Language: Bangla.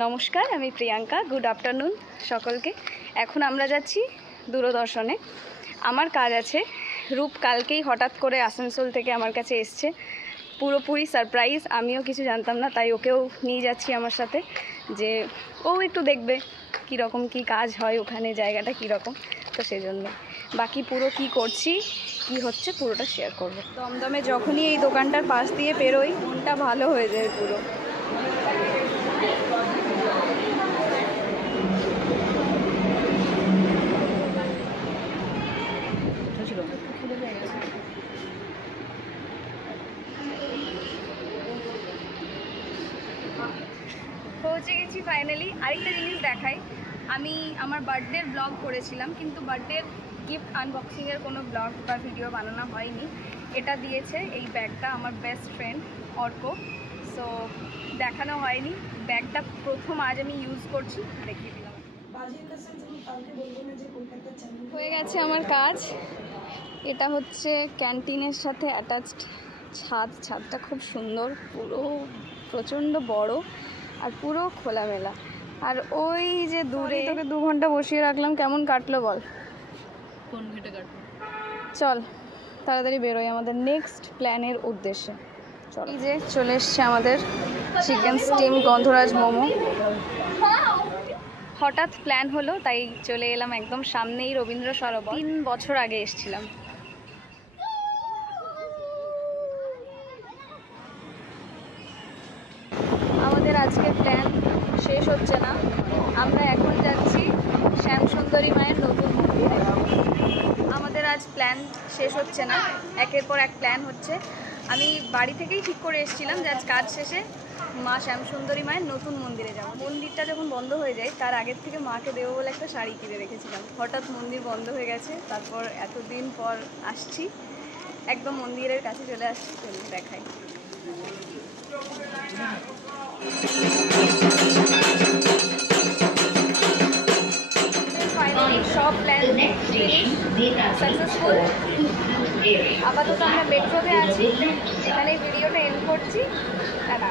নমস্কার, আমি প্রিয়াঙ্কা। গুড আফটারনুন সকলকে। এখন আমরা যাচ্ছি দূরদর্শনে। আমার কাজ আছে। রূপ কালকেই হঠাৎ করে আসানসোল থেকে আমার কাছে এসছে, পুরোপুরি সারপ্রাইজ। আমিও কিছু জানতাম না, তাই ওকেও নিয়ে যাচ্ছি আমার সাথে, যে ও একটু দেখবে কীরকম কী কাজ হয় ওখানে, জায়গাটা কীরকম। তো সেজন্য বাকি পুরো কি করছি কি হচ্ছে পুরোটা শেয়ার করবো। দমদমে যখনই এই দোকানটার পাশ দিয়ে পেরোই মনটা ভালো হয়ে যায় পুরো। পৌঁছে গেছি ফাইনালি। আরেকটা জিনিস দেখাই, আমি আমার বার্থডের ব্লগ করেছিলাম, কিন্তু বার্থডের গিফট আনবক্সিংয়ের কোনো ব্লগ বা ভিডিও বানানো হয়নি। এটা দিয়েছে এই ব্যাগটা আমার বেস্ট ফ্রেন্ড অর্ক, সো দেখানো হয়নি। ব্যাগটা প্রথম আজ আমি ইউজ করছি, দেখিয়ে দিলাম। হয়ে গেছে আমার কাজ। এটা হচ্ছে ক্যান্টিনের সাথে অ্যাটাচড ছাদটা খুব সুন্দর, পুরো প্রচণ্ড বড় আর পুরো খোলামেলা। আর ওই যে দূরে তোকে 2 ঘন্টা বসিয়ে রাখলাম, কেমন কাটলো বল? কোন ঘেটে কাটলো? চল তাড়াতাড়ি বেরোই আমাদের নেক্সট প্ল্যানের উদ্দেশ্যে। চল। এই যে চলে এসছে আমাদের চিকেন স্টিম গন্ধরাজ মোমো। হঠাৎ প্ল্যান হলো তাই চলে এলাম একদম সামনেই রবীন্দ্র সরোবর। 3 বছর আগে এসেছিলাম। আমাদের আজকের প্ল্যান শেষ হচ্ছে না। আমরা এখন যাচ্ছি শ্যামসুন্দরী মায়ের নতুন মন্দিরে। আমাদের আজ প্ল্যান শেষ হচ্ছে না, একের পর এক প্ল্যান হচ্ছে। আমি বাড়ি থেকেই ঠিক করে এসেছিলাম যে আজ কাজ শেষে মা শ্যামসুন্দরী মায়ের নতুন মন্দিরে যাব। মন্দিরটা যখন বন্ধ হয়ে যায় তার আগের থেকে মাকে দেবো বলে একটা শাড়ি কিনে রেখেছিলাম। হঠাৎ মন্দির বন্ধ হয়ে গেছে, তারপর এতদিন পর আসছি, একদম মন্দিরের কাছে চলে আসছি। চলুন দেখাই। সব প্ল্যান সাকসেসফুল। আপাতত আমরা মেট্রোতে আছি, এখানে ভিডিওটা এন্ড করছি। টাটা।